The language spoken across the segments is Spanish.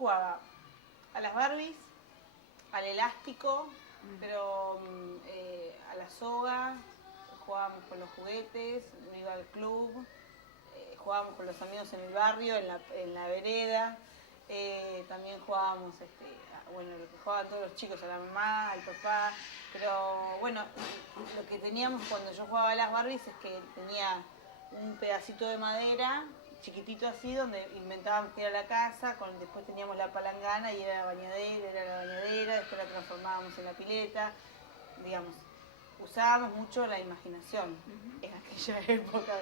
jugaba a las Barbies, al elástico, pero a la soga, jugábamos con los juguetes, me iba al club, jugábamos con los amigos en el barrio, en la vereda, también jugábamos, bueno, lo que jugaban todos los chicos, a la mamá, al papá, pero bueno, lo que teníamos cuando yo jugaba a las Barbies es que tenía un pedacito de madera, chiquitito así, donde inventábamos que era la casa, después teníamos la palangana y era la bañadera, después la transformábamos en la pileta, digamos, usábamos mucho la imaginación en aquella época.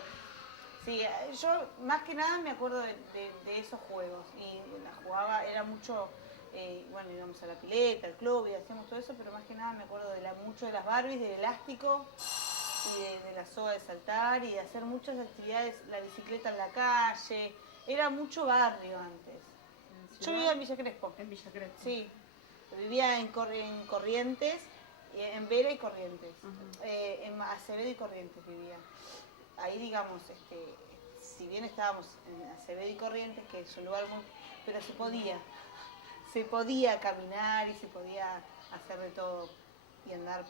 Sí, yo más que nada me acuerdo de esos juegos y la jugaba, era mucho, bueno, íbamos a la pileta, al club y hacíamos todo eso, pero más que nada me acuerdo mucho de las Barbies, del elástico y de la soga de saltar y de hacer muchas actividades, la bicicleta en la calle, era mucho barrio antes. Yo vivía en Villa Crespo. En Villa Crespo. Sí, vivía en Corrientes, en Vera y Corrientes, en Acevedo y Corrientes vivía. Ahí, digamos, si bien estábamos en Acevedo y Corrientes, que es un lugar muy... pero se podía caminar y se podía hacer de todo y andar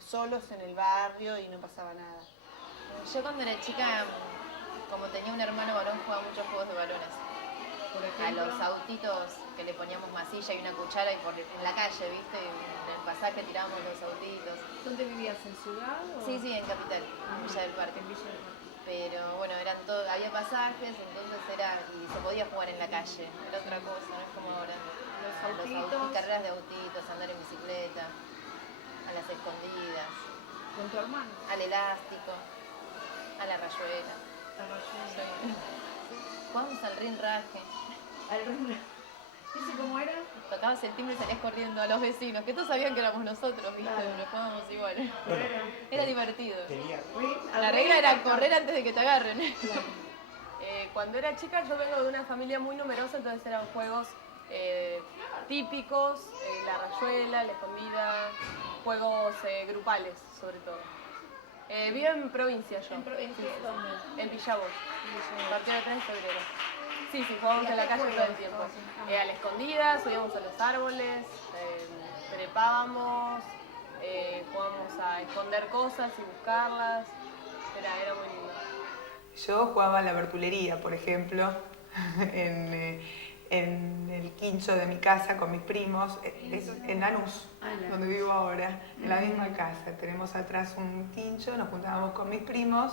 solos en el barrio y no pasaba nada. Yo cuando era chica, como tenía un hermano varón, jugaba muchos juegos de varones. Por ejemplo, a los autitos que le poníamos masilla y una cuchara y en la calle, ¿viste? En el pasaje tirábamos los autitos. ¿Dónde vivías? ¿En Ciudad? O... Sí, en Capital, en Villa del Parque. En Villa del Parque. Pero bueno, había pasajes, entonces y se podía jugar en la calle, era otra cosa, no es como ahora. Los autitos. Carreras de autitos, andar en bicicleta, a las escondidas. ¿Con tu hermano? Al elástico, a la rayuela. La rayuela. Sí. Jugamos al rinraje. Al rinraje. ¿Ese cómo era? Tocabas el timbre y salías corriendo a los vecinos, que todos sabían que éramos nosotros, ¿viste? Claro. Pero jugábamos igual. Bueno, Era divertido. La al regla ring, era correr antes de que te agarren. Claro. Cuando era chica yo vengo de una familia muy numerosa, entonces eran juegos típicos, la rayuela, la escondida, juegos grupales sobre todo. Vivo en provincia yo. ¿En provincia? Sí. ¿Dónde? En Villavoz, a partir del 3 de febrero. Sí, jugábamos en la calle todo el tiempo. A la escondida, subíamos a los árboles, trepábamos, jugábamos a esconder cosas y buscarlas. Era muy lindo. Yo jugaba a la verdulería, por ejemplo, en el quincho de mi casa con mis primos, en Lanús, donde vivo ahora, en la misma casa. Tenemos atrás un quincho, nos juntábamos con mis primos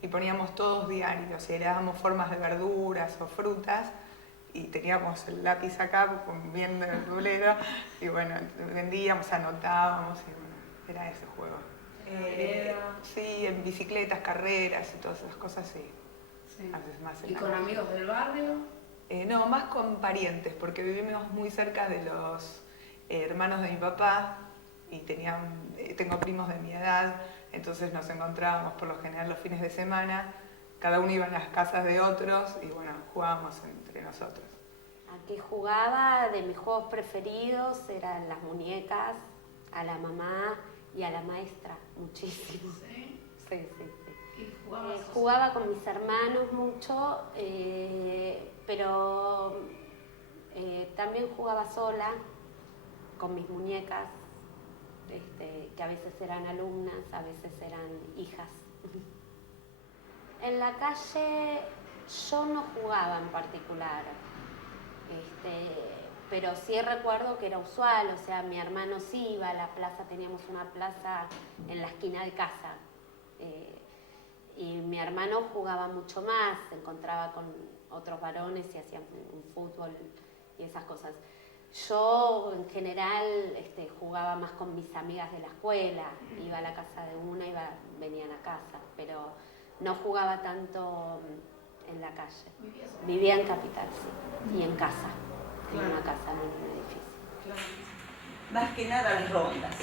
y poníamos todos diarios y le dábamos formas de verduras o frutas y teníamos el lápiz acá bien verdulero y bueno, vendíamos, anotábamos y bueno, era ese juego. Sí, en bicicletas, carreras y todas esas cosas, sí. Más ¿Y con amigos del barrio? No, más con parientes, porque vivimos muy cerca de los hermanos de mi papá y tengo primos de mi edad, entonces nos encontrábamos por lo general los fines de semana, cada uno iba a las casas de otros y bueno, jugábamos entre nosotros. ¿A qué jugaba? De mis juegos preferidos eran las muñecas, a la mamá y a la maestra, muchísimo. ¿Sí? Sí. ¿Y jugabas? Jugaba con mis hermanos mucho, pero también jugaba sola con mis muñecas, que a veces eran alumnas, a veces eran hijas. En la calle yo no jugaba en particular, pero sí recuerdo que era usual, o sea, mi hermano sí iba a la plaza, teníamos una plaza en la esquina de casa, y mi hermano jugaba mucho más, se encontraba con otros varones y hacían un fútbol y esas cosas. Yo en general jugaba más con mis amigas de la escuela, iba a la casa de una y venían a casa, pero no jugaba tanto en la calle. Vivía en Capital, sí, y en casa, en una casa, no en un edificio. Más que nada las rondas.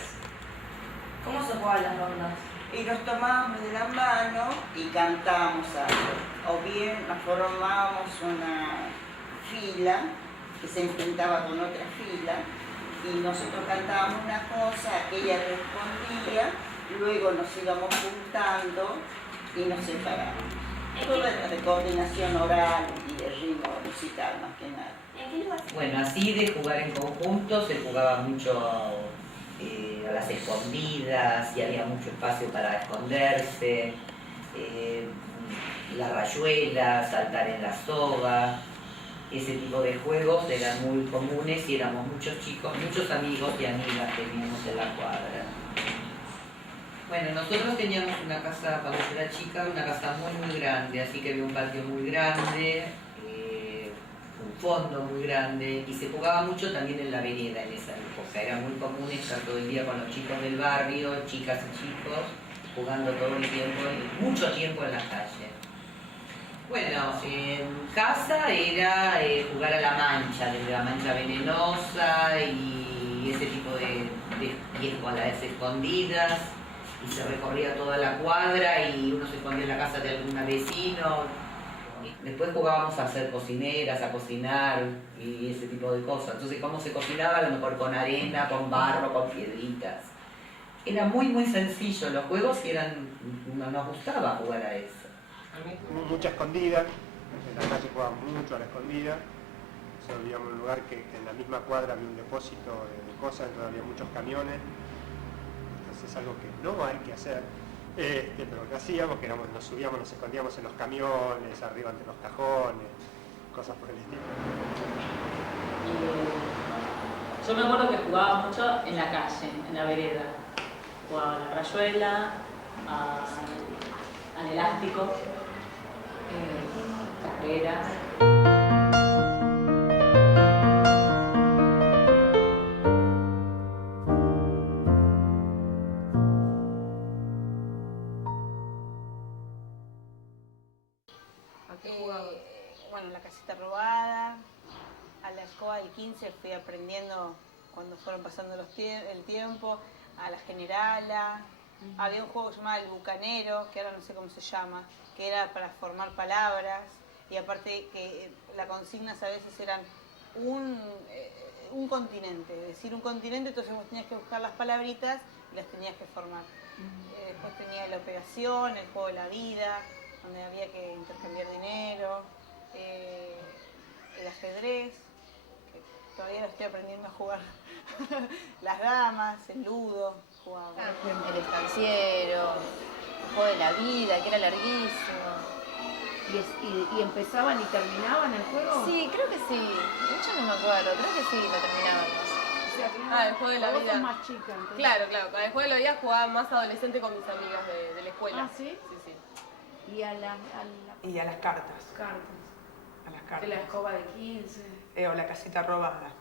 ¿Cómo se juegan las rondas? Y nos tomábamos de la mano y cantábamos algo. O bien nos formábamos una fila que se enfrentaba con otra fila y nosotros cantábamos una cosa, aquella respondía, luego nos íbamos juntando y nos separábamos. Todo era de coordinación oral y de ritmo musical más que nada. Bueno, así de jugar en conjunto se jugaba mucho a las escondidas y había mucho espacio para esconderse, la rayuela, saltar en la soga, ese tipo de juegos eran muy comunes y éramos muchos chicos, muchos amigos y amigas que teníamos en la cuadra. Bueno, nosotros teníamos una casa, cuando yo era chica, una casa muy grande, así que había un patio muy grande, un fondo muy grande, y se jugaba mucho también en la vereda en esa época. Era muy común estar todo el día con los chicos del barrio, chicas y chicos, jugando todo el tiempo, mucho tiempo en la calle. Bueno, en casa era jugar a la mancha, desde la mancha venenosa y ese tipo de con las escondidas, y se recorría toda la cuadra y uno se escondía en la casa de algún vecino. Después jugábamos a ser cocineras, a cocinar y ese tipo de cosas. Entonces, ¿cómo se cocinaba? A lo mejor con arena, con barro, con piedritas. Era muy sencillo los juegos y nos gustaba jugar a eso. Mucha escondida, en la calle jugábamos mucho a la escondida. Nosotros vivíamos en un lugar que en la misma cuadra había un depósito de cosas, entonces había muchos camiones. Entonces es algo que no hay que hacer, pero lo que hacíamos, que nos subíamos, nos escondíamos en los camiones, arriba entre los cajones, cosas por el estilo. Yo me acuerdo que jugaba mucho en la calle, en la vereda. Jugaba a la rayuela, al elástico, carreras. Bueno, la casita robada, a la escoba del 15 fui aprendiendo cuando fueron pasando el tiempo, a la generala. Había un juego que se llamaba El Bucanero, que ahora no sé cómo se llama, que era para formar palabras, y aparte que las consignas a veces eran un continente, es decir, un continente, entonces vos tenías que buscar las palabritas y las tenías que formar. Después tenía la operación, el juego de la vida, donde había que intercambiar dinero, el ajedrez, que todavía lo estoy aprendiendo a jugar, las damas, el ludo, jugaba. El estanciero, el juego de la vida, que era larguísimo. ¿Y empezaban y terminaban el juego? Sí, creo que sí. Yo no me acuerdo, creo que sí, lo terminábamos. El juego de la vida. Más chica, entonces. Claro, con el juego de la vida jugaba más adolescente con mis amigas de la escuela. ¿Ah, sí? Sí. Y a las cartas. Cartas. A las cartas. De la escoba de 15. O la casita robada.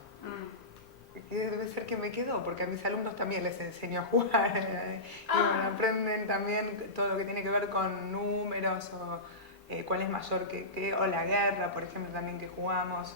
Que debe ser que me quedó, porque a mis alumnos también les enseño a jugar. Y bueno, aprenden también todo lo que tiene que ver con números o cuál es mayor que qué, o la guerra, por ejemplo, también que jugamos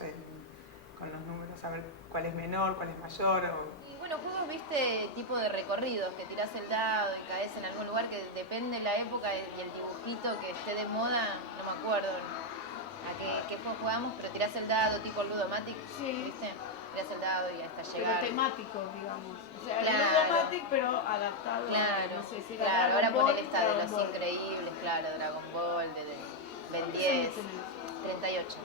con los números, a ver cuál es menor, cuál es mayor. Y bueno, juegos, viste, tipo de recorridos, que tirás el dado y caes en algún lugar que depende de la época y el dibujito que esté de moda, no me acuerdo a qué juego jugamos, pero tirás el dado tipo Ludomatic, ¿viste? Tirás el dado y hasta llegar. Pero temáticos, digamos. O sea, claro. Ludomatic, pero adaptado. Claro, no sé si claro. Ahora Dragon ponen Ball, esta de Dragon los Ball. increíbles, claro, Dragon Ball, de Ben 10, 38.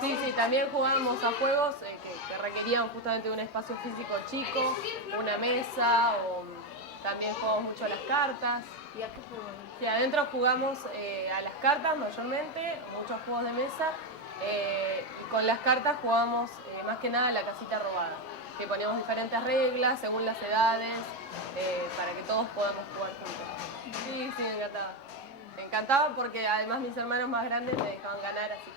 Sí, también jugábamos a juegos que requerían justamente un espacio físico chico, una mesa, o también jugamos mucho a las cartas. ¿Y a qué juegos? Sí, adentro jugamos a las cartas mayormente, muchos juegos de mesa, y con las cartas jugábamos más que nada a la casita robada, que poníamos diferentes reglas según las edades, para que todos podamos jugar juntos. Sí, me encantaba. Me encantaba porque además mis hermanos más grandes me dejaban ganar, así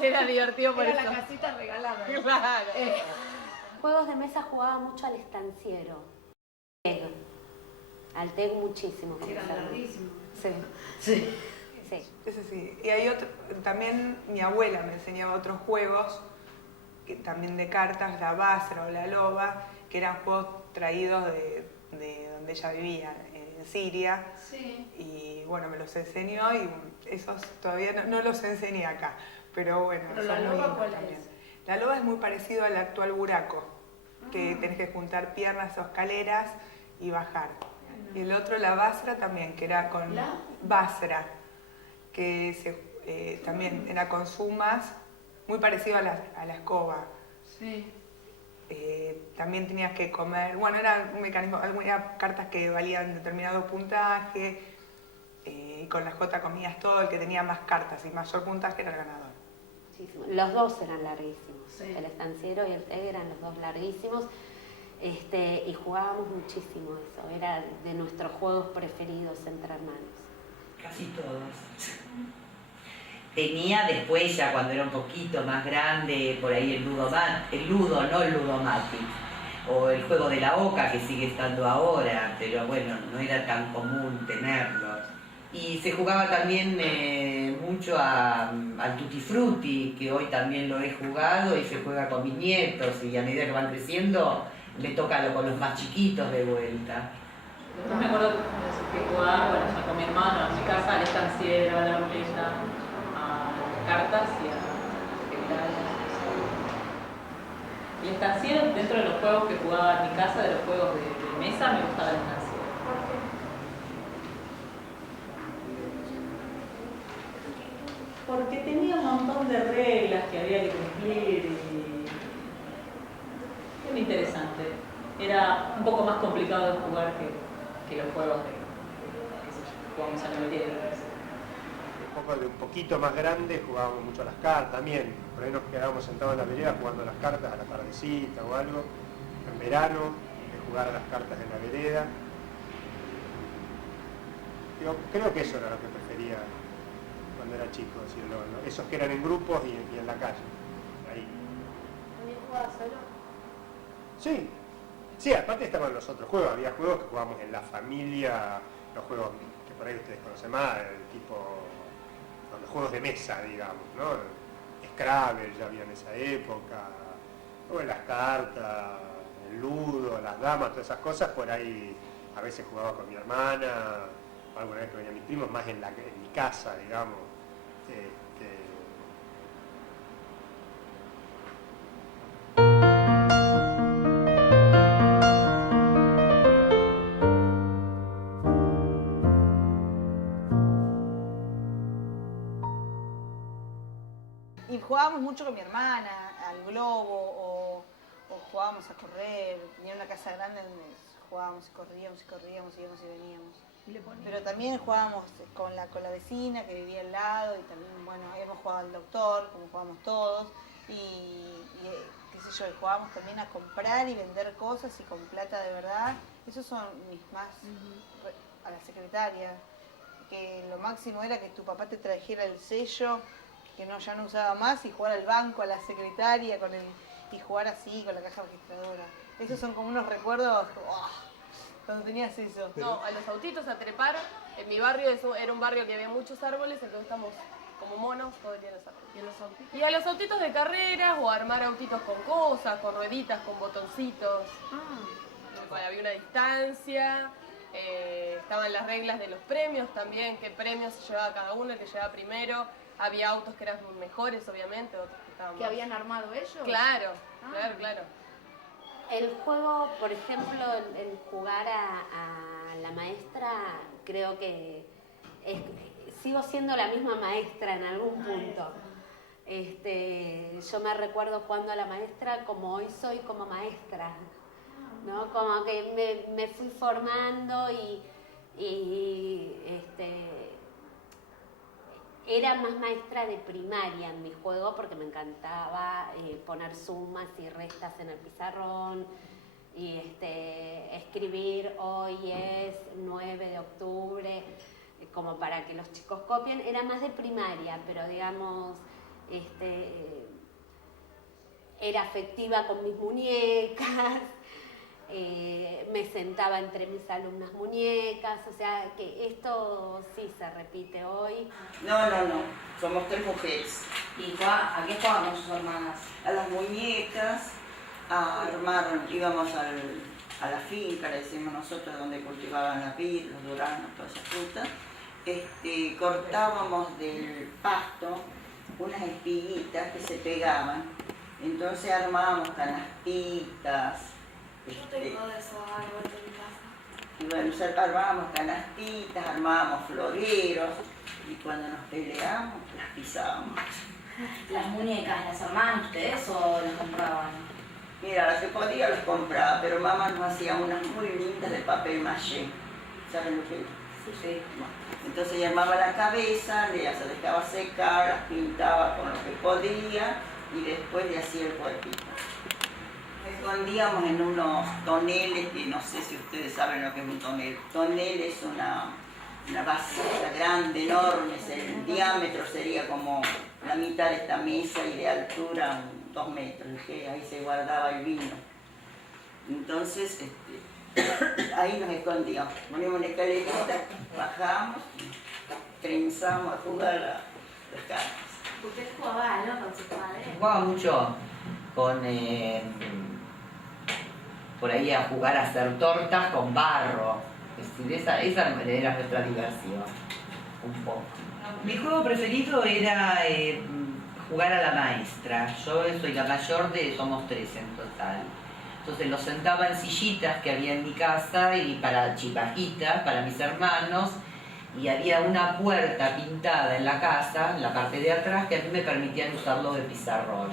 que era divertido por era eso. La casita regalada. Claro. Juegos de mesa jugaba mucho al estanciero. Al TEG muchísimo. Era larguísimo. Sí. Eso sí. Y hay otro, también mi abuela me enseñaba otros juegos, que también de cartas, la basra o la loba, que eran juegos traídos de donde ella vivía, en Siria. Sí. Y bueno, me los enseñó y esos todavía no los enseñé acá, pero bueno, ¿Pero son la muy loba lindos cuál también. es? La loba es muy parecido al actual buraco, que tenés que juntar piernas o escaleras y bajar. Y el otro, la basra también, que era con basra, que también era con sumas, muy parecido a la escoba. Sí. También tenías que comer, bueno, era un mecanismo, algunas cartas que valían determinado puntaje, y con la J comías todo, el que tenía más cartas y mayor puntaje era el ganador. Muchísimo. Los dos eran larguísimos, Sí. El estanciero y el TEG eran los dos larguísimos, y jugábamos muchísimo eso, era de nuestros juegos preferidos entre hermanos. Casi todos. Tenía después, ya cuando era un poquito más grande, por ahí el ludo, no el ludomatic, o el juego de la oca, que sigue estando ahora, pero bueno, no era tan común tenerlos. Y se jugaba también mucho al Tutti Frutti, que hoy también lo he jugado y se juega con mis nietos, y a medida que van creciendo le toca con los más chiquitos de vuelta. Después me acuerdo que jugaba, bueno, ya con mi hermano en mi casa, al estanciero, a la ruleta, a las cartas y a secretarias. El estanciero, dentro de los juegos que jugaba en mi casa, de los juegos de mesa, me gustaba el estanciero. Porque tenía un montón de reglas que había que cumplir y era interesante. Era un poco más complicado de jugar que los juegos que jugamos a la vereda. De un poquito más grande jugábamos mucho a las cartas también. Por ahí nos quedábamos sentados en la vereda jugando a las cartas a la tardecita o algo. En verano, de jugar a las cartas en la vereda. Yo creo que eso era lo que prefería cuando era chico, decirlo, ¿no? Esos que eran en grupos y en la calle. Ahí. ¿También jugabas solo? Sí. Sí, aparte estaban los otros juegos. Había juegos que jugábamos en la familia, los juegos que por ahí ustedes conocen más, el tipo... los juegos de mesa, digamos, ¿no? Scrabble ya había en esa época, o las cartas, el ludo, las damas, todas esas cosas, por ahí a veces jugaba con mi hermana, alguna vez que venían mis primos, más en mi casa, digamos. Y jugábamos mucho con mi hermana, al globo, o jugábamos a correr. Tenía una casa grande donde jugábamos y corríamos, íbamos y veníamos. Pero también jugábamos con la vecina que vivía al lado, y también, bueno, hemos jugado al doctor, como jugamos todos, y qué sé yo, jugábamos también a comprar y vender cosas y con plata de verdad. Esos son mis más... a la secretaria, que lo máximo era que tu papá te trajera el sello que ya no usaba más, y jugar al banco, a la secretaria, y jugar así con la caja registradora. Esos son como unos recuerdos, cuando tenías eso. No, a los autitos, a trepar. En mi barrio era un barrio que había muchos árboles, entonces estamos como monos todo el día en los árboles. Y a los autitos de carreras, o a armar autitos con cosas, con rueditas, con botoncitos. Bueno, había una distancia. Estaban las reglas de los premios también, qué premios se llevaba cada uno, el que llevaba primero. Había autos que eran mejores, obviamente, otros que estaban ¿Que más. habían armado ellos? Claro, claro. El juego, por ejemplo, el jugar a la maestra, creo que sigo siendo la misma maestra en algún punto. Yo me recuerdo jugando a la maestra como hoy soy como maestra, ¿no? Como que me fui formando y era más maestra de primaria en mi juego porque me encantaba poner sumas y restas en el pizarrón y escribir hoy es 9 de octubre, como para que los chicos copien. Era más de primaria, pero digamos, era afectiva con mis muñecas. Me sentaba entre mis alumnas muñecas, o sea que esto sí se repite hoy. No, somos 3 mujeres. ¿Y a qué jugaban con sus hermanas? A las muñecas, a armar, íbamos a la finca, le decimos nosotros, donde cultivaban la vid, los duranos, todas esas frutas. Cortábamos del pasto unas espiguitas que se pegaban, entonces armábamos canastitas. Yo tengo de esos árboles en mi casa. Y bueno, armábamos canastitas, armábamos floreros, y cuando nos peleamos, las pisábamos. ¿Las muñecas las armaban ustedes o las compraban? Mira, las que podía las compraba, pero mamá nos hacía unas muy lindas de papel maché. ¿Saben lo que es? Sí. Entonces ella armaba la cabeza, se dejaba secar, las pintaba con lo que podía y después le hacía el cuerpito. Escondíamos en unos toneles, que no sé si ustedes saben lo que es un tonel. Tonel es una vasija grande, enorme, el diámetro sería como la mitad de esta mesa y de altura 2 metros, que ahí se guardaba el vino. Entonces, ahí nos escondíamos, poníamos una escalerita, bajábamos, trenzamos a jugar las cartas. ¿Usted jugaba algo con su padre? Jugaba mucho con, por ahí a jugar a hacer tortas con barro. Es decir, esa era nuestra diversión, un poco. Mi juego preferido era jugar a la maestra. Yo soy la mayor somos 3 en total. Entonces los sentaba en sillitas que había en mi casa y para chipajitas, para mis hermanos, y había una puerta pintada en la casa, en la parte de atrás, que a mí me permitían usarlo de pizarrón.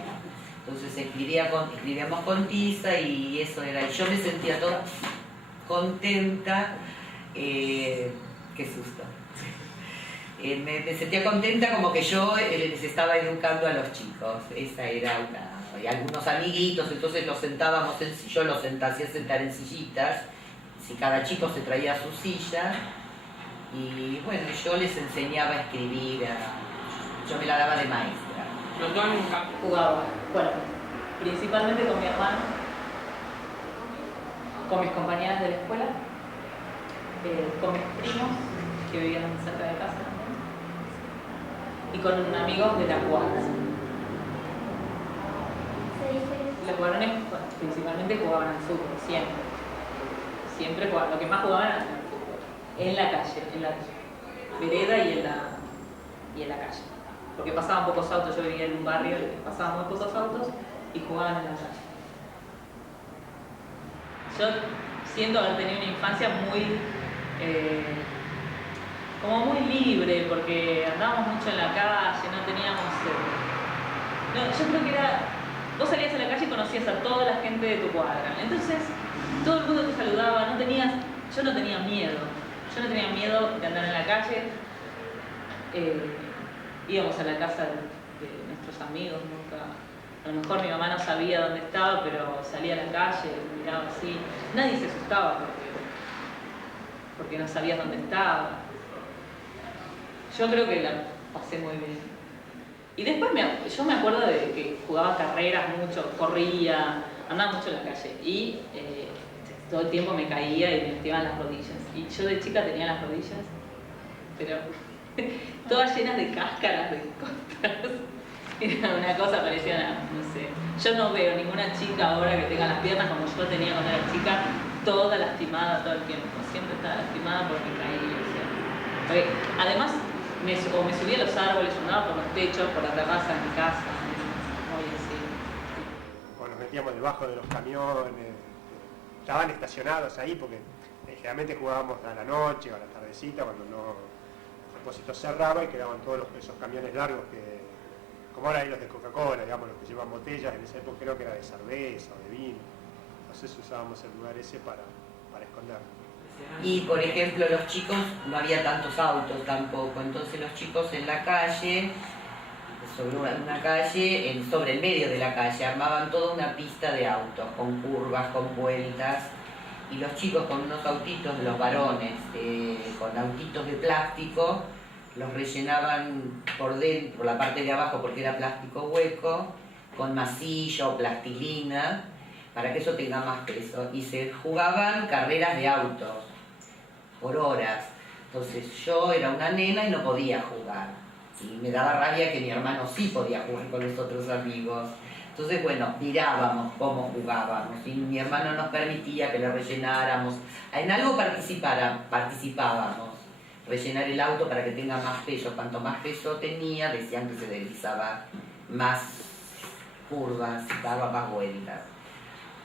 Entonces escribíamos con tiza y eso era. Y yo me sentía toda contenta, qué susto. Me sentía contenta como que yo les estaba educando a los chicos. Esa era una. Y algunos amiguitos, entonces yo los hacía sentar en sillitas, si cada chico se traía su silla, y bueno, yo les enseñaba a escribir, yo me la daba de maestra. Los dos nunca jugaba, bueno, principalmente con mi hermano, con mis compañeras de la escuela, con mis primos que vivían cerca de casa también, y con amigos de la cuadra. Los varones principalmente jugaban al fútbol, siempre jugaban, lo que más jugaban era al fútbol, en la calle, en la vereda y en la calle, porque pasaban pocos autos. Yo vivía en un barrio que pasaban muy pocos autos y jugaban en la calle. Yo siento haber tenido una infancia como muy libre, porque andábamos mucho en la calle, no teníamos... yo creo que era... Vos salías a la calle y conocías a toda la gente de tu cuadra. Entonces, todo el mundo te saludaba, yo no tenía miedo. Yo no tenía miedo de andar en la calle. Íbamos a la casa de nuestros amigos, nunca... A lo mejor mi mamá no sabía dónde estaba, pero salía a la calle, miraba así. Nadie se asustaba porque no sabías dónde estaba. Yo creo que la pasé muy bien. Y después yo me acuerdo de que jugaba carreras mucho, corría, andaba mucho en la calle y todo el tiempo me caía y me lastimaban las rodillas. Y yo de chica tenía las rodillas, pero todas llenas de cáscaras, de costras. Era una cosa parecida, no sé. Yo no veo ninguna chica ahora que tenga las piernas como yo tenía cuando era chica, toda lastimada todo el tiempo. Siempre estaba lastimada porque me caía. Porque además, me subía a los árboles, andaba por los techos, por la terraza de mi casa, muy así. O nos metíamos debajo de los camiones, estaban estacionados ahí porque generalmente jugábamos a la noche o a la tardecita cuando el depósito cerraba y quedaban todos esos camiones largos como ahora hay los de Coca-Cola, digamos, los que llevan botellas, en esa época creo que era de cerveza o de vino. Entonces usábamos el lugar ese para escondernos. Y por ejemplo los chicos, no había tantos autos tampoco, entonces los chicos en la calle, sobre el medio de la calle, armaban toda una pista de autos, con curvas, con vueltas, y los chicos con unos autitos, los varones, con autitos de plástico, los rellenaban por dentro, por la parte de abajo porque era plástico hueco, con masilla o plastilina, para que eso tenga más peso, y se jugaban carreras de autos por horas. Entonces yo era una nena y no podía jugar, y me daba rabia que mi hermano sí podía jugar con los otros amigos. Entonces bueno, mirábamos cómo jugábamos y mi hermano nos permitía que lo rellenáramos. En algo participábamos, rellenar el auto para que tenga más peso. Cuanto más peso tenía, decían que se deslizaba más curvas, daba más vueltas.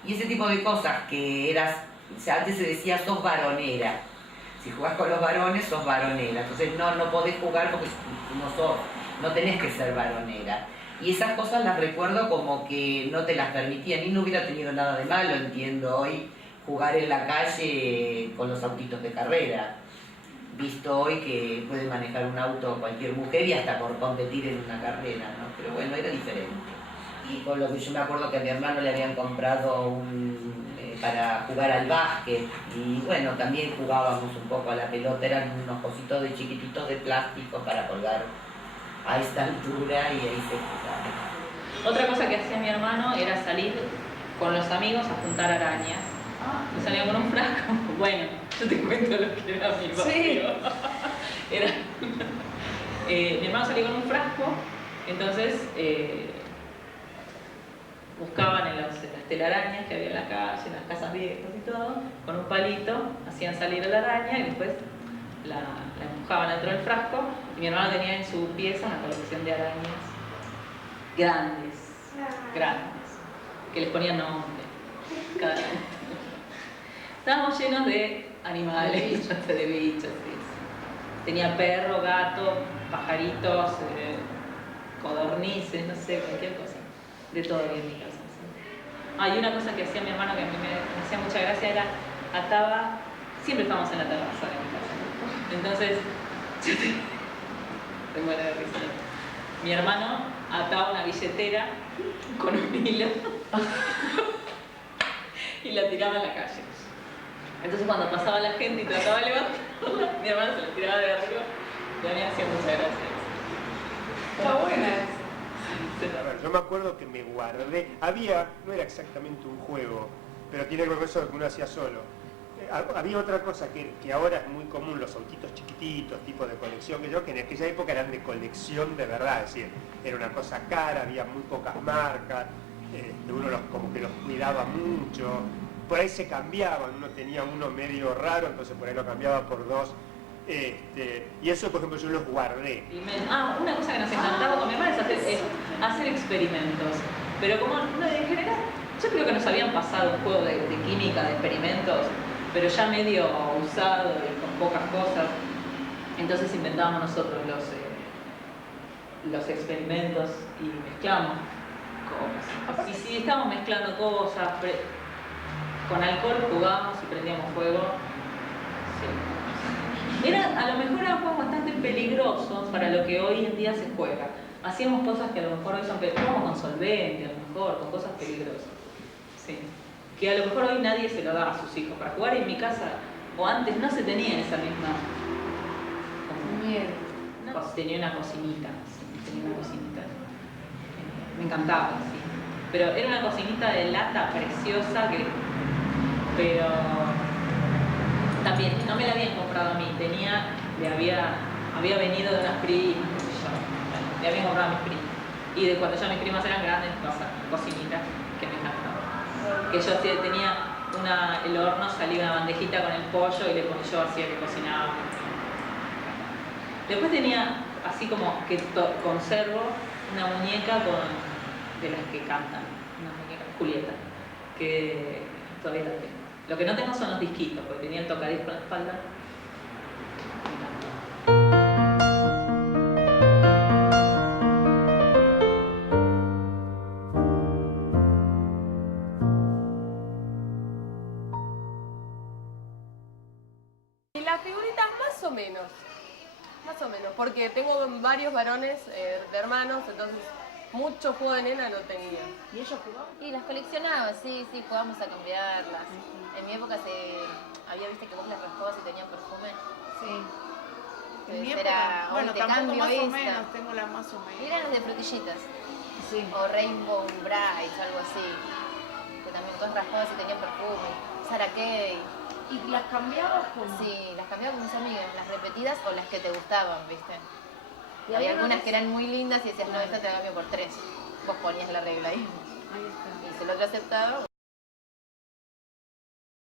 Y ese tipo de cosas que antes se decía sos varonera. Si jugás con los varones, sos varonera. Entonces no podés jugar porque no tenés que ser varonera. Y esas cosas las recuerdo como que no te las permitían. Y no hubiera tenido nada de malo, entiendo hoy, jugar en la calle con los autitos de carrera. Visto hoy que puede manejar un auto cualquier mujer y hasta por competir en una carrera, ¿no? Pero bueno, era diferente. Y con lo que yo me acuerdo que a mi hermano le habían comprado para jugar al básquet, y bueno, también jugábamos un poco a la pelota, eran unos cositos de chiquititos de plástico para colgar a esta altura y ahí se jugaba. Otra cosa que hacía mi hermano era salir con los amigos a juntar arañas. Y salía con un frasco. Bueno, yo te cuento lo que era mi barrio. Sí. Mi hermano salía con un frasco, entonces buscaban en las telarañas que había en la calle, en las casas viejas y todo, con un palito hacían salir a la araña y después la empujaban dentro del frasco, y mi hermano tenía en su pieza una colección de arañas grandes, que les ponían nombre cada año. Estábamos llenos de animales, de bichos. Sí. Tenía perro, gato, pajaritos, codornices, no sé, cualquier cosa. De todo en mi casa. Sí. Y una cosa que hacía mi hermano que a mí me hacía mucha gracia era ataba, siempre estábamos en la terraza de mi casa. Entonces, te muero de risa. Mi hermano ataba una billetera con un hilo y la tiraba en la calle. Entonces cuando pasaba la gente y trataba de levantarla, mi hermano se la tiraba de arriba y a mí me hacía mucha gracia. Está buena. Yo me acuerdo que me guardé, no era exactamente un juego, pero tiene que ver con eso que uno hacía solo. Había otra cosa que ahora es muy común, los autitos chiquititos, tipo de colección, que en aquella época eran de colección de verdad, es decir, era una cosa cara, había muy pocas marcas, uno como que los cuidaba mucho, por ahí se cambiaban, uno tenía uno medio raro, entonces por ahí lo cambiaba por dos. Y eso, por ejemplo, yo los guardé. Una cosa que nos encantaba con mi hermana es hacer experimentos. Pero como en general, yo creo que nos habían pasado un juego de química, de experimentos, pero ya medio usado y con pocas cosas. Entonces inventábamos nosotros los experimentos y mezclamos cosas. Y si estábamos mezclando cosas, con alcohol jugábamos y prendíamos fuego. Sí. A lo mejor eran juegos bastante peligrosos para lo que hoy en día se juega. Hacíamos cosas que a lo mejor hoy son peligrosas, jugamos con solvente, a lo mejor, con cosas peligrosas. Sí. Que a lo mejor hoy nadie se lo da a sus hijos. Para jugar en mi casa, o antes no se tenía esa misma... Tenía una cocinita, me encantaba, sí. Pero era una cocinita de lata preciosa pero también no me la habían comprado a mí, había venido de unas primas, le habían comprado a mis primas. Y cuando ya mis primas eran grandes, cocinitas que me encantaban. Que yo tenía el horno, salía una bandejita con el pollo y yo hacía que cocinaba. Después tenía, así como que conservo una muñeca de las que cantan, una muñeca, Julieta, que todavía la tengo. Lo que no tengo son los disquitos, porque tenía el tocadisco en la espalda. Y las figuritas más o menos, porque tengo varios varones de hermanos, entonces mucho juego de nena no tenía. ¿Y ellos jugaban? Y las coleccionaba, sí, jugábamos a cambiarlas. En mi época había, viste que vos las raspabas y tenían perfume. Sí. Entonces mi era, época, bueno, te tampoco cambio más o esta. menos, tengo las más o menos. Y eran las de frutillitas. Sí. O Rainbow Bright, algo así. Que también vos raspabas y tenían perfume. Sarah Kay. ¿Y las cambiabas con...? Sí, las cambiaba con mis amigas, las repetidas o las que te gustaban, viste. ¿Y había alguna algunas vez? que eran muy lindas y decías, no, esta te la cambio por 3. Vos ponías la regla ahí. Ahí está. Y si el otro aceptaba,